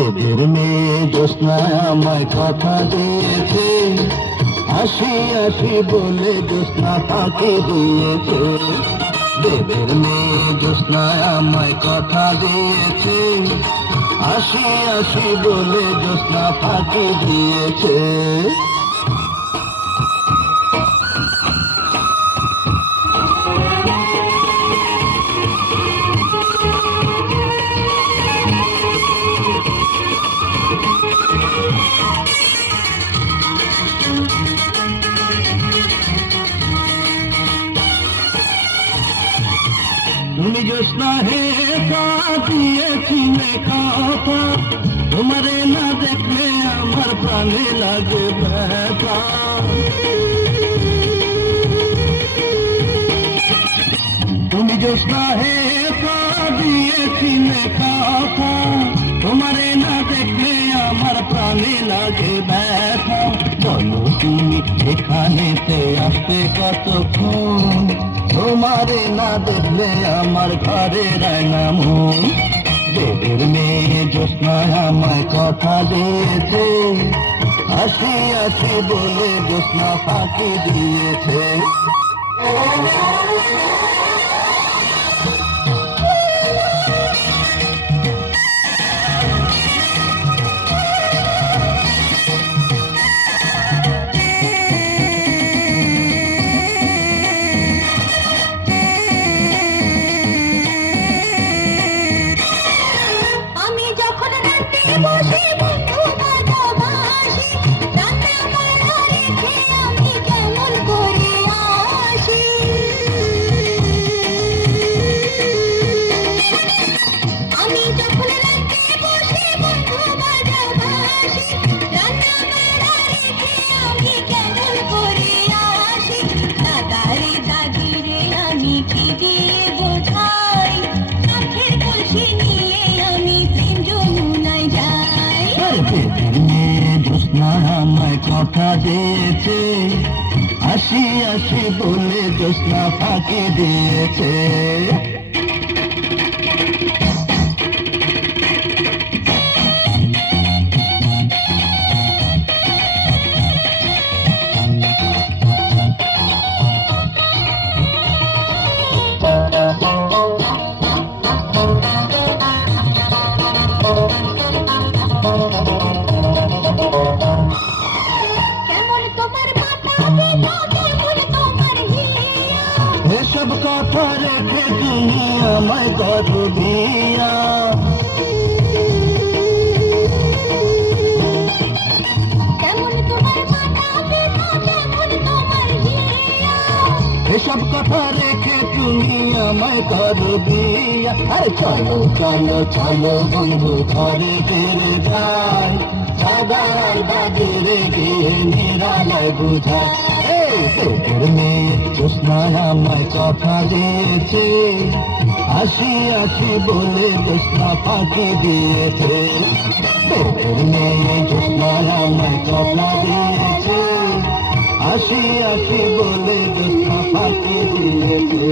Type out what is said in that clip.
দেবের মেয়ে জ্যোৎস্না আমায় কথা দিয়েছে, আসি আসি বলে জ্যোৎস্না ফাঁকি দিয়েছে। দেবের মেয়ে জ্যোৎস্না আমায় কথা দিয়েছে, আসি আসি বলে জ্যোৎস্না ফাঁকি দিয়েছে। তুমি জ্যোৎস্না হে দিয়েছিলে কথা, তোমারে না দেখলে আমার প্রাণে লাগে ব্যথা। তুমি জ্যোৎস্না হে দিয়েছিলে কথা, তোমারে না দেখলে আমার প্রাণে লাগে ব্যথা। বলো তুমি এখানেতে আসতে কতক্ষণ, তোমারে না দেখলে আমার ঘরে রায় না মন। দেবের মেয়ে জ্যোৎস্না আমায় কথা দিয়েছে, আসি আসি বলে জ্যোৎস্না ফাঁকি দিয়েছে। জ্যোৎস্না আমায় কথা দিয়েছে, আসি আসি বলে জ্যোৎস্না ফাঁকি দিয়েছে। এসব কথা রেখে তুমি আমায় করো বিয়া, এসব কথা রেখে তুমি আমায় করো বিয়া। আরে চলো চলো চলো বন্ধু ঘরে ফিরে যাই, সাদার বাজারে গিয়ে নিরালায় বুঝায়। দেবের মেয়ে জ্যোৎস্না আমায় কথা দিয়েছে, আসি আসি বলে জ্যোৎস্না ফাঁকি দিয়েছে। দেবের মেয়ে জ্যোৎস্না আমায় কথা দিয়েছে, আসি আসি বলে জ্যোৎস্না ফাঁকি দিয়েছে।